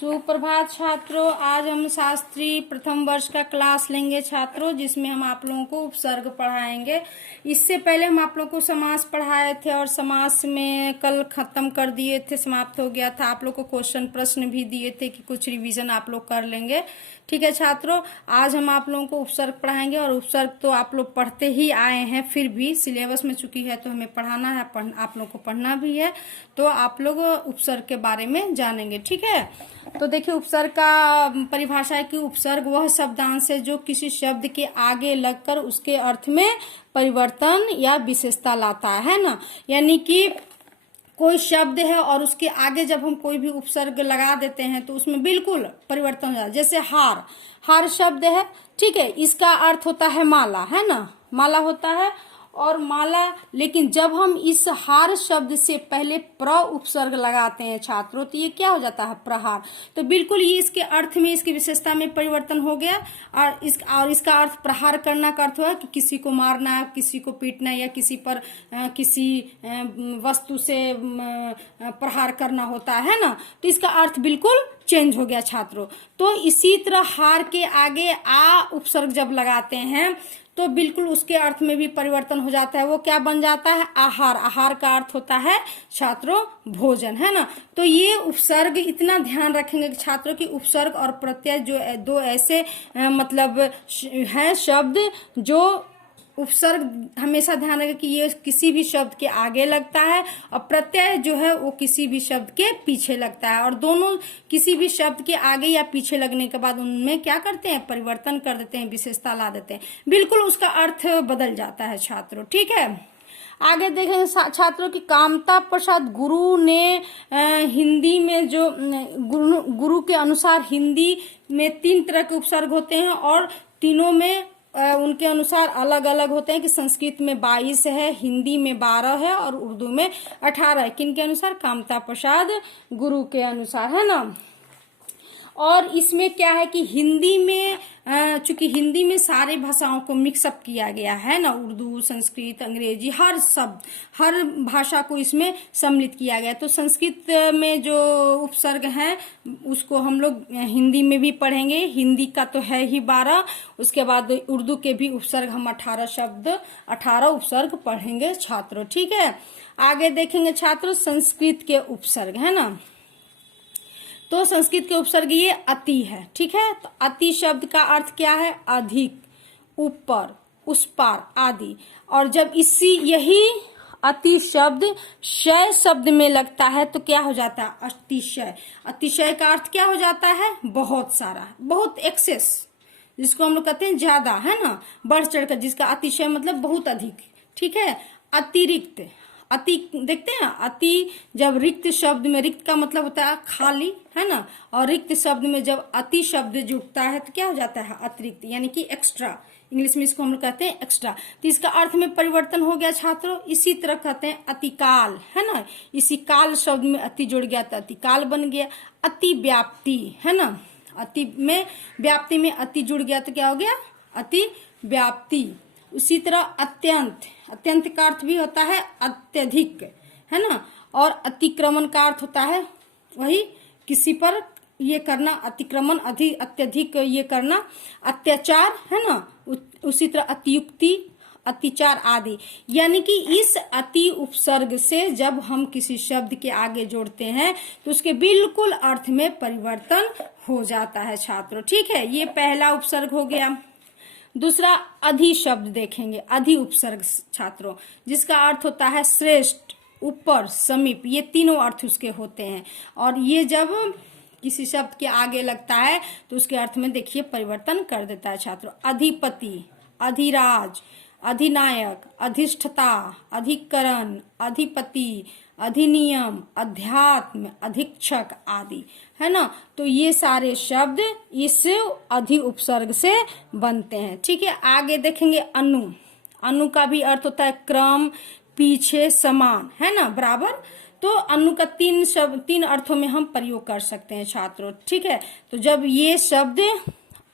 सुप्रभात छात्रों। आज हम शास्त्री प्रथम वर्ष का क्लास लेंगे छात्रों, जिसमें हम आप लोगों को उपसर्ग पढ़ाएंगे। इससे पहले हम आप लोगों को समास पढ़ाए थे और समास में कल खत्म कर दिए थे, समाप्त हो गया था। आप लोग को क्वेश्चन प्रश्न भी दिए थे कि कुछ रिवीजन आप लोग कर लेंगे। ठीक है छात्रों, आज हम आप लोगों को उपसर्ग पढ़ाएंगे और उपसर्ग तो आप लोग पढ़ते ही आए हैं, फिर भी सिलेबस में चुकी है तो हमें पढ़ाना है, आप लोग को पढ़ना भी है, तो आप लोग उपसर्ग के बारे में जानेंगे। ठीक है, तो देखिए उपसर्ग का परिभाषा है कि उपसर्ग वह शब्दांश है जो किसी शब्द के आगे लगकर उसके अर्थ में परिवर्तन या विशेषता लाता है ना। यानी कि कोई शब्द है और उसके आगे जब हम कोई भी उपसर्ग लगा देते हैं तो उसमें बिल्कुल परिवर्तन हो जाता है। जैसे हार, हार शब्द है, ठीक है, इसका अर्थ होता है माला, है ना, माला होता है और माला। लेकिन जब हम इस हार शब्द से पहले प्र उपसर्ग लगाते हैं छात्रों, तो ये क्या हो जाता है, प्रहार। तो बिल्कुल ये इसके अर्थ में, इसकी विशेषता में परिवर्तन हो गया। और इसका अर्थ प्रहार करना का अर्थ हुआ कि किसी को मारना, किसी को पीटना या किसी पर किसी वस्तु से प्रहार करना होता है ना। तो इसका अर्थ बिल्कुल चेंज हो गया छात्रों। तो इसी तरह हार के आगे आ उपसर्ग जब लगाते हैं तो बिल्कुल उसके अर्थ में भी परिवर्तन हो जाता है। वो क्या बन जाता है, आहार। आहार का अर्थ होता है छात्रों भोजन, है ना। तो ये उपसर्ग इतना ध्यान रखेंगे कि छात्रों की उपसर्ग और प्रत्यय जो दो ऐसे मतलब हैं शब्द, जो उपसर्ग हमेशा ध्यान रखें कि ये किसी भी शब्द के आगे लगता है और प्रत्यय जो है वो किसी भी शब्द के पीछे लगता है। और दोनों किसी भी शब्द के आगे या पीछे लगने के बाद उनमें क्या करते हैं, परिवर्तन कर देते हैं, विशेषता ला देते हैं, बिल्कुल उसका अर्थ बदल जाता है छात्रों। ठीक है, आगे देखेंगे छात्रों की कामता प्रसाद गुरु ने हिंदी में जो गुरु के अनुसार हिंदी में 3 तरह के उपसर्ग होते हैं और तीनों में उनके अनुसार अलग अलग होते हैं कि संस्कृत में 22 है, हिंदी में 12 है और उर्दू में 18 है। किन के अनुसार, कामता प्रसाद गुरु के अनुसार, है ना। और इसमें क्या है कि हिंदी में चूंकि हिंदी में सारे भाषाओं को मिक्सअप किया गया है ना, उर्दू, संस्कृत, अंग्रेजी, हर शब्द, हर भाषा को इसमें सम्मिलित किया गया। तो संस्कृत में जो उपसर्ग हैं उसको हम लोग हिंदी में भी पढ़ेंगे। हिंदी का तो है ही 12, उसके बाद उर्दू के भी उपसर्ग हम 18 उपसर्ग पढ़ेंगे छात्रों। ठीक है, आगे देखेंगे छात्रों संस्कृत के उपसर्ग, है ना। तो संस्कृत के उपसर्ग ये अति है। ठीक है, तो अति शब्द का अर्थ क्या है, अधिक, ऊपर, उस पार आदि। और जब यही अति शब्द शय शब्द में लगता है तो क्या हो जाता है, अतिशय। अतिशय का अर्थ क्या हो जाता है, बहुत सारा, बहुत एक्सेस, जिसको हम लोग कहते हैं ज्यादा, है ना, बढ़ चढ़कर, जिसका अतिशय मतलब बहुत अधिक। ठीक है, अतिरिक्त, अति देखते हैं, अति जब रिक्त शब्द में, रिक्त का मतलब होता है खाली, है ना, और रिक्त शब्द में जब अति शब्द जुड़ता है तो क्या हो जाता है, अतिरिक्त, यानी कि एक्स्ट्रा। इंग्लिश में इसको हम लोग कहते हैं एक्स्ट्रा। तो इसका अर्थ में परिवर्तन हो गया छात्रों। इसी तरह कहते हैं अतिकाल, है ना, इसी काल शब्द में अति जुड़ गया तो अतिकाल बन गया। अति व्याप्ति, है ना, अति में व्याप्ति में अति जुड़ गया तो क्या हो गया, अति व्याप्ति। उसी तरह अत्यंत, अत्यंत का अर्थ भी होता है अत्यधिक, है ना। और अतिक्रमण का अर्थ होता है वही किसी पर ये करना, अतिक्रमण, अत्यधिक ये करना, अत्याचार, है ना। उसी तरह अतियुक्ति, अतिचार आदि। यानी कि इस अति उपसर्ग से जब हम किसी शब्द के आगे जोड़ते हैं तो उसके बिल्कुल अर्थ में परिवर्तन हो जाता है छात्रों। ठीक है, ये पहला उपसर्ग हो गया। दूसरा अधि शब्द देखेंगे, अधि उपसर्ग छात्रों, जिसका अर्थ होता है श्रेष्ठ, ऊपर, समीप, ये तीनों अर्थ उसके होते हैं। और ये जब किसी शब्द के आगे लगता है तो उसके अर्थ में देखिए परिवर्तन कर देता है छात्रों। अधिपति, अधिराज, अधिनायक, अधिष्ठता, अधिकरण, अधिपति, अधिनियम, अध्यात्म, अधीक्षक आदि, है ना। तो ये सारे शब्द इस अधि उपसर्ग से बनते हैं। ठीक है, आगे देखेंगे अनु। अनु का भी अर्थ होता है क्रम, पीछे, समान, है ना, बराबर। तो अनु का 3 अर्थों में हम प्रयोग कर सकते हैं छात्रों। ठीक है, तो जब ये शब्द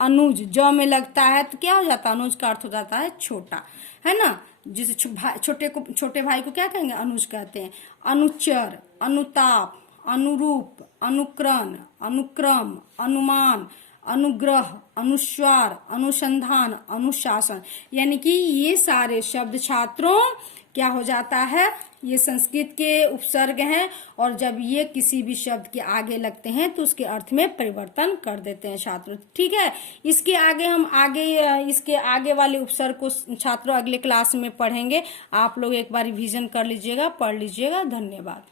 अनुज ज में लगता है तो क्या हो जाता है, अनुज का अर्थ हो जाता है छोटा, है ना। जिसे छोटे भाई को क्या कहेंगे, अनुज कहते हैं। अनुचर, अनुताप, अनुरूप, अनुकरण, अनुक्रम, अनुमान, अनुग्रह, अनुस्वार, अनुसंधान, अनुशासन, यानी कि ये सारे शब्द छात्रों क्या हो जाता है, ये संस्कृत के उपसर्ग हैं और जब ये किसी भी शब्द के आगे लगते हैं तो उसके अर्थ में परिवर्तन कर देते हैं छात्रों। ठीक है, इसके आगे वाले उपसर्ग को छात्रों अगले क्लास में पढ़ेंगे। आप लोग एक बार रिवीजन कर लीजिएगा, पढ़ लीजिएगा। धन्यवाद।